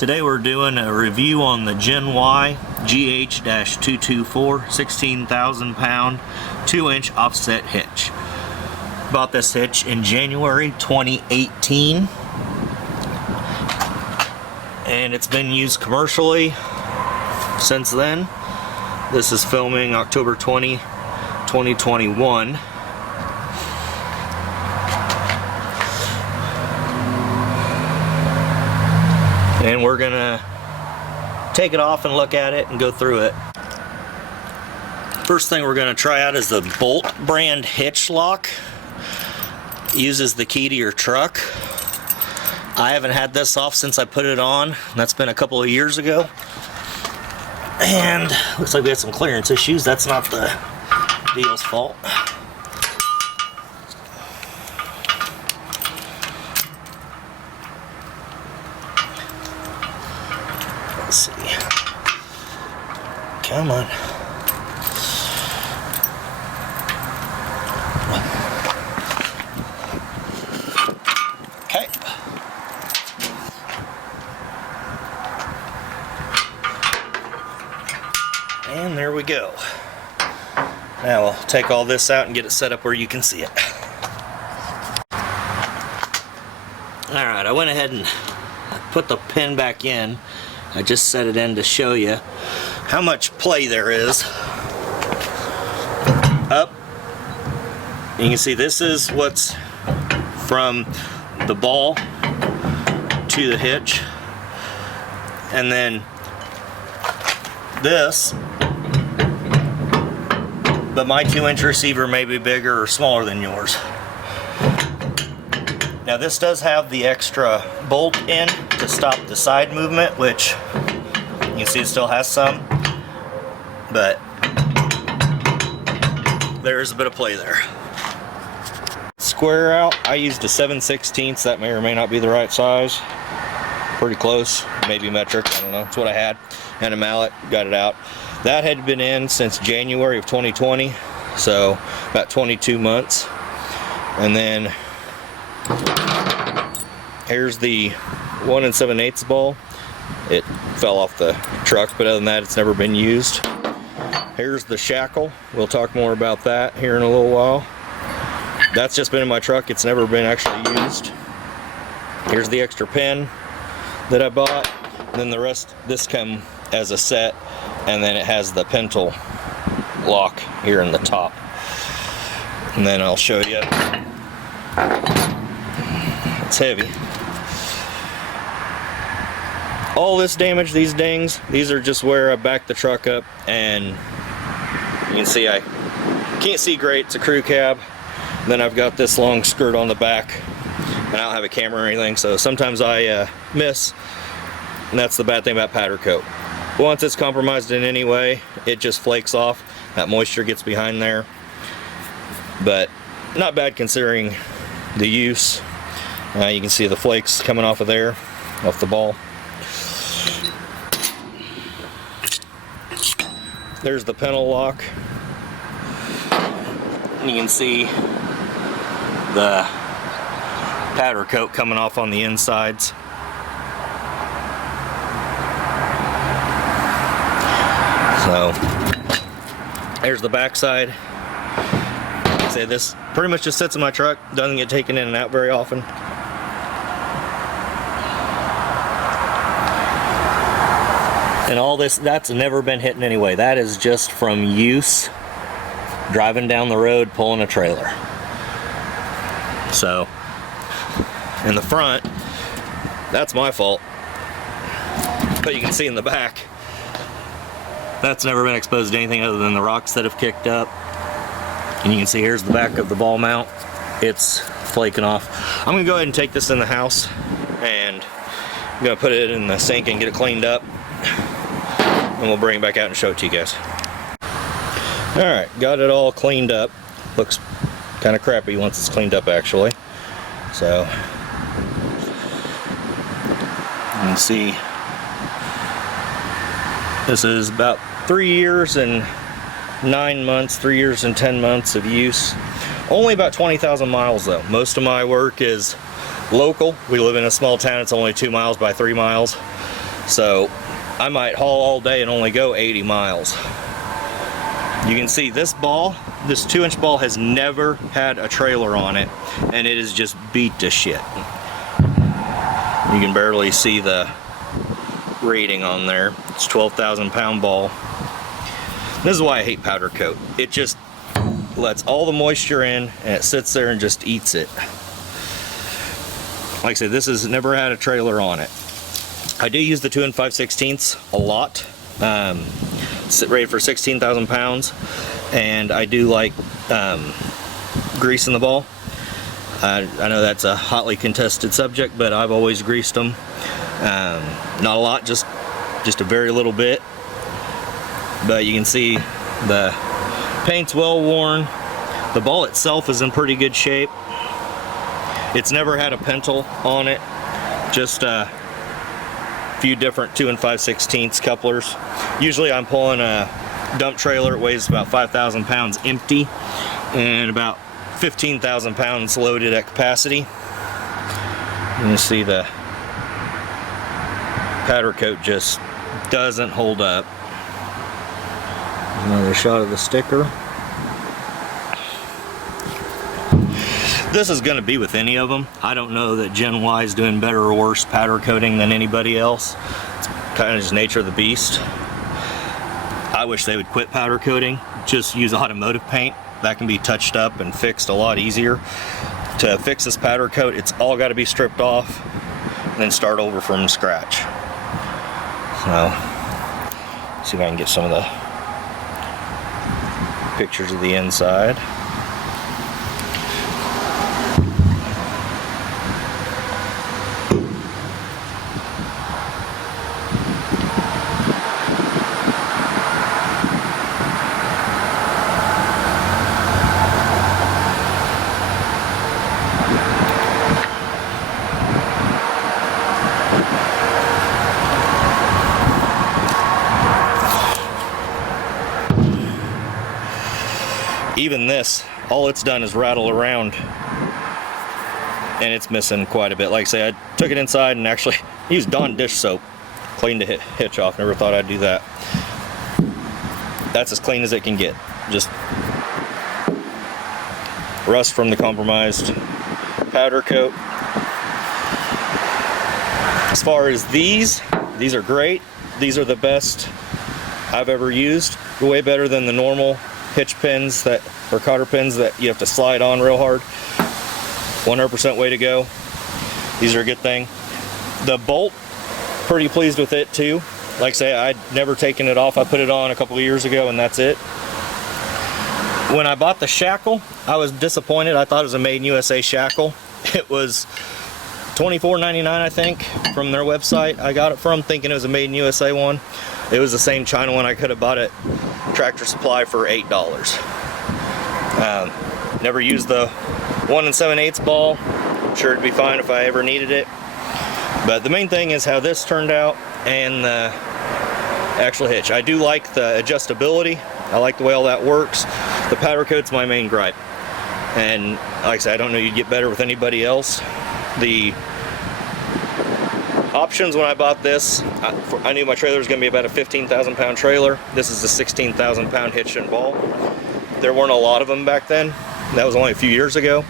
Today we're doing a review on the Gen Y GH-224 16,000 pound 2-inch offset hitch. Bought this hitch in January 2018 and it's been used commercially since then. This is filming October 20, 2021. And we're gonna take it off and look at it and go through it. First thing we're gonna try out is the Bolt brand hitch lock. It uses the key to your truck. I haven't had this off since I put it on. That's been a couple of years ago. And looks like we had some clearance issues. That's not the deal's fault. Let's see. Come on. Okay. And there we go. Now we'll take all this out and get it set up where you can see it. Alright, I went ahead and put the pin back in. I just set it in to show you how much play there is. Up. You can see this is what's from the ball to the hitch. And then this, but my 2-inch receiver may be bigger or smaller than yours. Now this does have the extra bolt in to stop the side movement, which you can see it still has some, but there is a bit of play there. Square out, I used a 7/16. That may or may not be the right size. Pretty close, maybe metric, I don't know. That's what I had. And a mallet, got it out. That had been in since January of 2020, so about 22 months. And then here's the 1 7/8 ball. It fell off the truck, but other than that, it's never been used. Here's the shackle. We'll talk more about that here in a little while. That's just been in my truck. It's never been actually used. Here's the extra pin that I bought. And then the rest, this come as a set, and then it has the pintle lock here in the top. And then I'll show you. It's heavy. All this damage, these dings, these are just where I backed the truck up, and you can see I can't see great. It's a crew cab. Then I've got this long skirt on the back, and I don't have a camera or anything, so sometimes I miss, and that's the bad thing about powder coat. Once it's compromised in any way, it just flakes off. That moisture gets behind there, but not bad considering the use. You can see the flakes coming off of there, off the ball. There's the pintle lock. You can see the powder coat coming off on the insides. So there's the back side. Say this pretty much just sits in my truck, doesn't get taken in and out very often. And all this, that's never been hit in any way. That is just from use, driving down the road, pulling a trailer. So, in the front, that's my fault. But you can see in the back, that's never been exposed to anything other than the rocks that have kicked up. And you can see here's the back of the ball mount. It's flaking off. I'm gonna go ahead and take this in the house, and I'm gonna put it in the sink and get it cleaned up. And we'll bring it back out and show it to you guys. Alright, got it all cleaned up. Looks kind of crappy once it's cleaned up actually. So, you can see this is about 3 years and 9 months, 3 years and 10 months of use. Only about 20,000 miles though. Most of my work is local. We live in a small town. It's only 2 miles by 3 miles. So I might haul all day and only go 80 miles. You can see this ball, this 2-inch ball has never had a trailer on it, and it is just beat to shit. You can barely see the rating on there. It's 12,000 pound ball. This is why I hate powder coat. It just lets all the moisture in and it sits there and just eats it. Like I said, this has never had a trailer on it. I do use the 2 5/16 a lot. Rated for 16,000 pounds, and I do like greasing the ball. I know that's a hotly contested subject, but I've always greased them. Not a lot, just a very little bit. But you can see the paint's well worn. The ball itself is in pretty good shape. It's never had a pintle on it, just a few different 2 5/16 couplers. Usually I'm pulling a dump trailer. It weighs about 5,000 pounds empty and about 15,000 pounds loaded at capacity. You see the powder coat just doesn't hold up. Another shot of the sticker. This is going to be with any of them. I don't know that Gen Y is doing better or worse powder coating than anybody else. It's kind of just nature of the beast. I wish they would quit powder coating, just use automotive paint. That can be touched up and fixed a lot easier. To fix this powder coat, it's all got to be stripped off and then start over from scratch. So, see if I can get some of the pictures of the inside. Even this, all it's done is rattle around, and it's missing quite a bit. Like I say, I took it inside and actually used Dawn dish soap, cleaned the hitch off. Never thought I'd do that. That's as clean as it can get. Just rust from the compromised powder coat. As far as these are great. These are the best I've ever used. Way better than the normal hitch pins or cotter pins that you have to slide on real hard. 100% way to go. These are a good thing. The bolt, pretty pleased with it too. Like I say, I'd never taken it off. I put it on a couple of years ago and that's it. When I bought the shackle, I was disappointed. I thought it was a made in USA shackle. It was $24.99, I think, from their website. I got it from, thinking it was a made in USA one. It was the same China one I could have bought at Tractor Supply for $8. Never used the 1 7/8 ball. I'm sure it'd be fine if I ever needed it. But the main thing is how this turned out and the actual hitch. I do like the adjustability. I like the way all that works. The powder coat's my main gripe. And like I said, I don't know you'd get better with anybody else. The options when I bought this, I knew my trailer was going to be about a 15,000 pound trailer. This is a 16,000 pound hitch and ball. There weren't a lot of them back then. That was only a few years ago.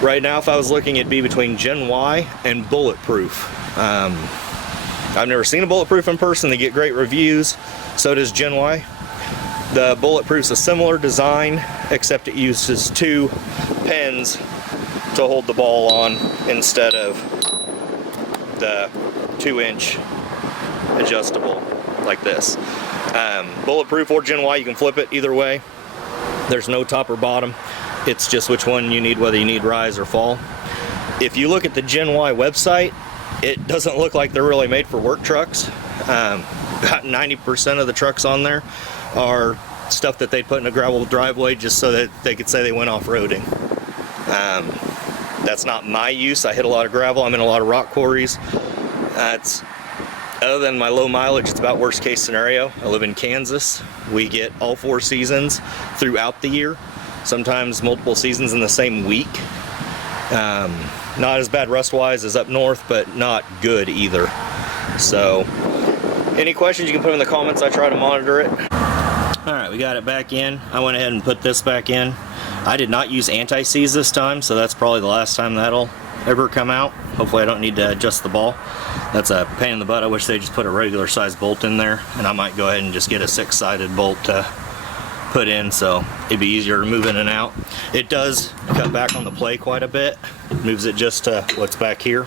Right now, if I was looking, it'd be between Gen Y and Bulletproof. I've never seen a Bulletproof in person. They get great reviews. So does Gen Y. The Bulletproof's a similar design, except it uses 2 pins to hold the ball on instead of the 2-inch adjustable like this. Bulletproof or Gen Y, you can flip it either way. There's no top or bottom. It's just which one you need, whether you need rise or fall. If you look at the Gen Y website, it doesn't look like they're really made for work trucks. About 90% of the trucks on there are stuff that they put in a gravel driveway just so that they could say they went off-roading. That's not my use. I hit a lot of gravel. I'm in a lot of rock quarries. Other than my low mileage, it's about worst case scenario. I live in Kansas. We get all 4 seasons throughout the year, sometimes multiple seasons in the same week. Not as bad rust-wise as up north, but not good either. So Any questions you can put in the comments, I try to monitor it. Alright, we got it back in. I went ahead and put this back in. I did not use anti-seize this time, so that's probably the last time that'll ever come out. Hopefully I don't need to adjust the ball. That's a pain in the butt. I wish they just put a regular size bolt in there, and I might go ahead and just get a 6-sided bolt to put in, so it'd be easier to move in and out. It does cut back on the play quite a bit. Moves it just to what's back here.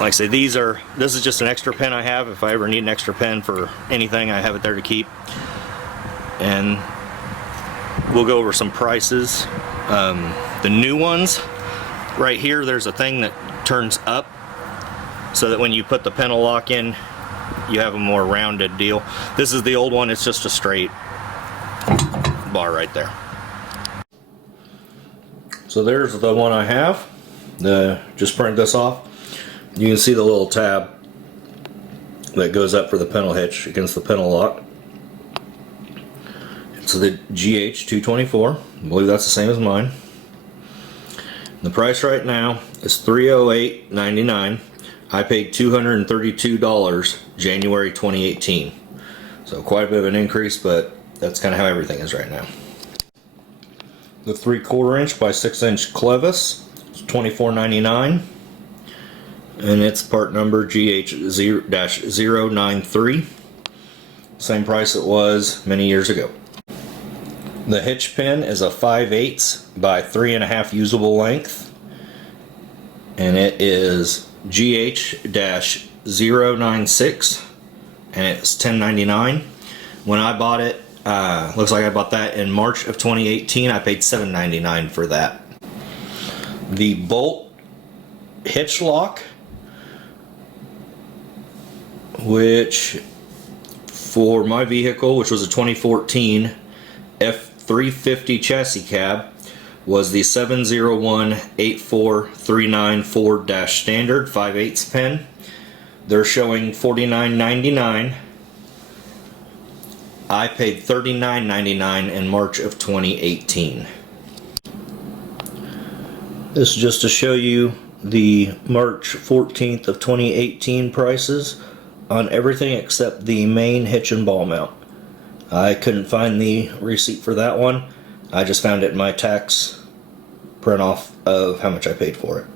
Like I say, this is just an extra pin I have. If I ever need an extra pin for anything, I have it there to keep. And we'll go over some prices. The new ones, right here, there's a thing that turns up so that when you put the pedal lock in, you have a more rounded deal. This is the old one, it's just a straight bar right there. So there's the one I have. Just print this off. You can see the little tab that goes up for the pedal hitch against the pedal lock. It's the GH-224. I believe that's the same as mine. The price right now is $308.99. I paid $232 January 2018. So quite a bit of an increase, but that's kind of how everything is right now. The 3/4 inch by 6 inch clevis is $24.99. And it's part number GH-093. Same price it was many years ago. The hitch pin is a 5/8 by 3.5 usable length, and it is GH-096, and it's $10.99. When I bought it, looks like I bought that in March of 2018. I paid $7.99 for that. The bolt hitch lock, which for my vehicle, which was a 2014 F350 chassis cab, was the 701-84394- standard 5/8 pin. They're showing $49.99. I paid $39.99 in March of 2018. This is just to show you the March 14th of 2018 prices on everything except the main hitch and ball mount. I couldn't find the receipt for that one. I just found it in my tax print off of how much I paid for it.